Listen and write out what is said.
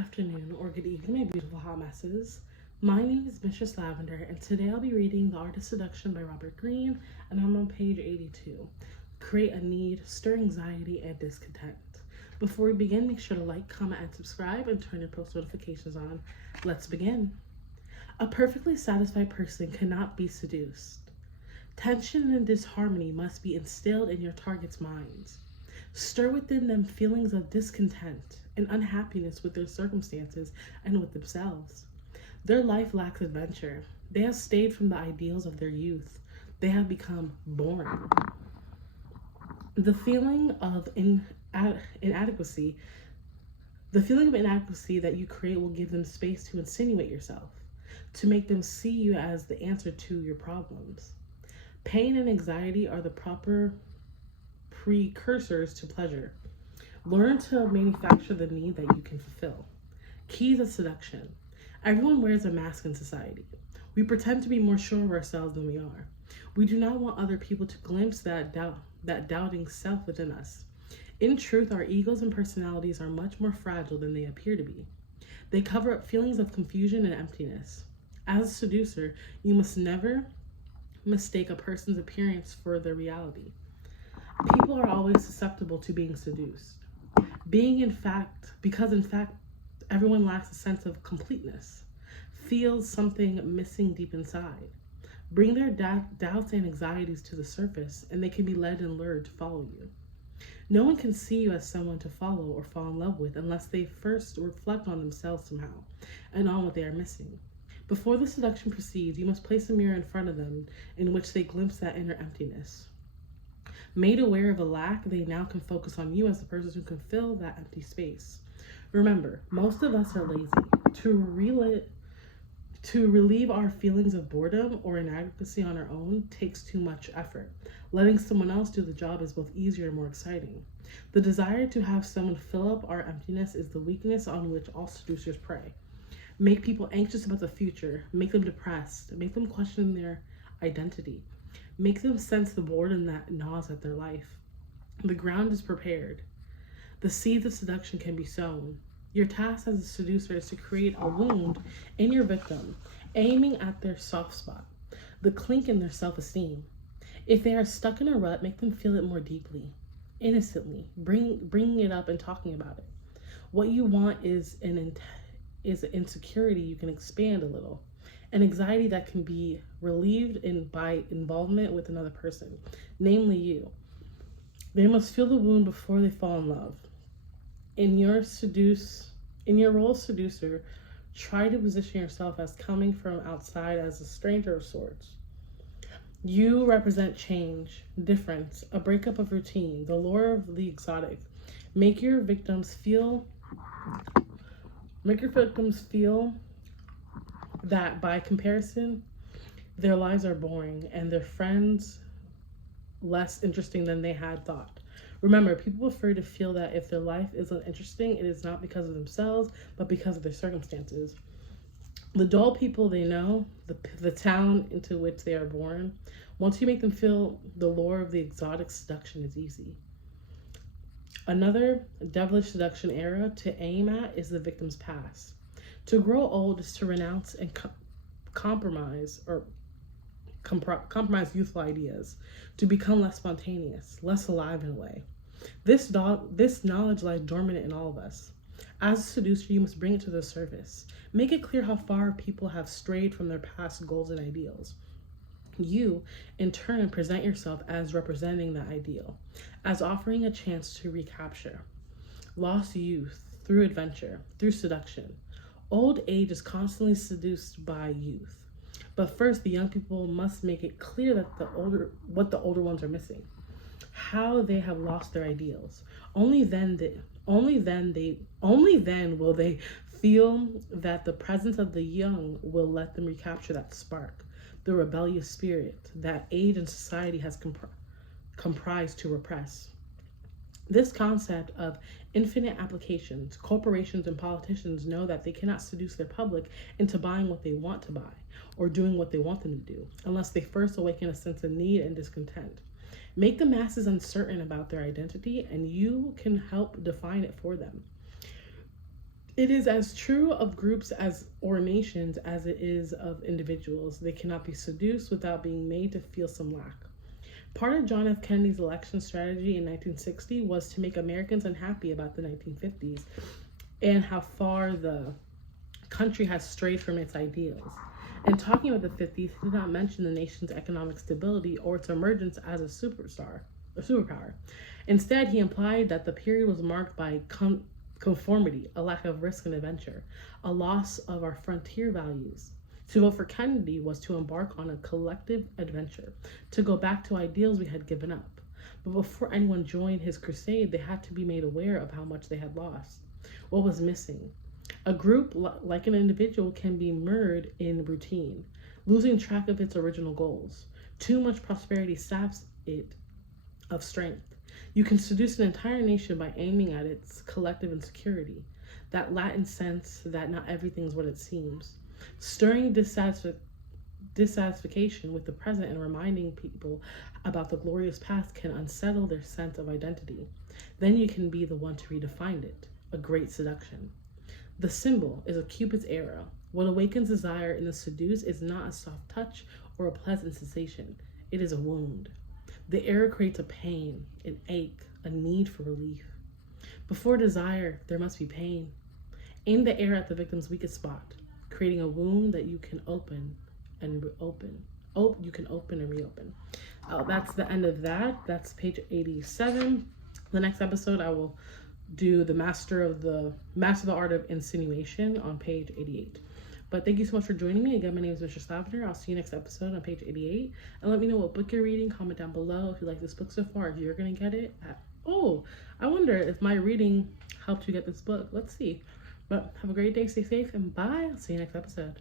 afternoon, or good evening, my beautiful hot messes. My name is Mistress Lavender, and today I'll be reading The Art of Seduction by Robert Greene, and I'm on page 82. Create a need, stir anxiety, and discontent. Before we begin, make sure to like, comment, and subscribe, and turn your post notifications on. Let's begin. A perfectly satisfied person cannot be seduced. Tension and disharmony must be instilled in your target's minds. Stir within them feelings of discontent and unhappiness with their circumstances and with themselves. Their life lacks adventure. They have stayed from the ideals of their youth. They have become boring. The feeling of inadequacy that you create will give them space to insinuate yourself, to make them see you as the answer to your problems. Pain and anxiety are the proper precursors to pleasure. Learn to manufacture the need that you can fulfill. Keys of seduction. Everyone wears a mask in society. We pretend to be more sure of ourselves than we are. We do not want other people to glimpse that doubting self within us. In truth, our egos and personalities are much more fragile than they appear to be. They cover up feelings of confusion and emptiness. As a seducer, you must never mistake a person's appearance for their reality. People are always susceptible to being seduced. Because in fact, everyone lacks a sense of completeness, feels something missing deep inside. Bring their doubts and anxieties to the surface, and they can be led and lured to follow you. No one can see you as someone to follow or fall in love with unless they first reflect on themselves somehow and on what they are missing. Before the seduction proceeds, you must place a mirror in front of them in which they glimpse that inner emptiness. Made aware of a lack, they now can focus on you as the person who can fill that empty space. Remember, most of us are lazy. To relieve our feelings of boredom or inadequacy on our own takes too much effort. Letting someone else do the job is both easier and more exciting. The desire to have someone fill up our emptiness is the weakness on which all seducers prey. Make people anxious about the future, make them depressed, make them question their identity. Make them sense the boredom that gnaws at their life. The ground is prepared. The seeds of seduction can be sown. Your task as a seducer is to create a wound in your victim, aiming at their soft spot, the clink in their self-esteem. If they are stuck in a rut, make them feel it more deeply, innocently, bringing it up and talking about it. What you want is an insecurity you can expand a little. An anxiety that can be relieved by involvement with another person, namely you. They must feel the wound before they fall in love. In your role as seducer, try to position yourself as coming from outside as a stranger of sorts. You represent change, difference, a breakup of routine, the lure of the exotic. Make your victims feel that by comparison, their lives are boring and their friends less interesting than they had thought. Remember, people prefer to feel that if their life isn't interesting, it is not because of themselves, but because of their circumstances. The dull people they know, the town into which they are born, once you make them feel the lure of the exotic, seduction is easy. Another devilish seduction era to aim at is the victim's past. To grow old is to renounce and compromise youthful ideas, to become less spontaneous, less alive in a way. This knowledge lies dormant in all of us. As a seducer, you must bring it to the surface. Make it clear how far people have strayed from their past goals and ideals. You, in turn, present yourself as representing that ideal, as offering a chance to recapture lost youth through adventure, through seduction. Old age is constantly seduced by youth. But first, the young people must make it clear that what the older ones are missing, how they have lost their ideals. Only then will they feel that the presence of the young will let them recapture that spark, the rebellious spirit that age and society has comprised to repress. This concept of infinite applications, corporations and politicians know that they cannot seduce their public into buying what they want to buy or doing what they want them to do unless they first awaken a sense of need and discontent. Make the masses uncertain about their identity, and you can help define it for them. It is as true of groups as or nations as it is of individuals. They cannot be seduced without being made to feel some lack. Part of John F. Kennedy's election strategy in 1960 was to make Americans unhappy about the 1950s and how far the country has strayed from its ideals. In talking about the 50s, he did not mention the nation's economic stability or its emergence as a superpower. Instead, he implied that the period was marked by conformity, a lack of risk and adventure, a loss of our frontier values. To vote for Kennedy was to embark on a collective adventure, to go back to ideals we had given up. But before anyone joined his crusade, they had to be made aware of how much they had lost. What was missing? A group, like an individual, can be mired in routine, losing track of its original goals. Too much prosperity saps it of strength. You can seduce an entire nation by aiming at its collective insecurity, that Latin sense that not everything's what it seems. Stirring dissatisfaction with the present and reminding people about the glorious past can unsettle their sense of identity. Then you can be the one to redefine it, a great seduction. The symbol is a Cupid's arrow. What awakens desire in the seduced is not a soft touch or a pleasant sensation. It is a wound. The arrow creates a pain, an ache, a need for relief. Before desire, there must be pain. Aim the arrow at the victim's weakest spot, creating a wound that you can open and reopen. You can open and reopen. That's the end of that. That's page 87. The next episode, I will do the master of the art of insinuation on page 88. But thank you so much for joining me. Again, my name is Mistress Lavender. I'll see you next episode on page 88. And let me know what book you're reading. Comment down below if you like this book so far, if you're going to get it. I wonder if my reading helped you get this book. Let's see. But have a great day. Stay safe and bye. I'll see you next episode.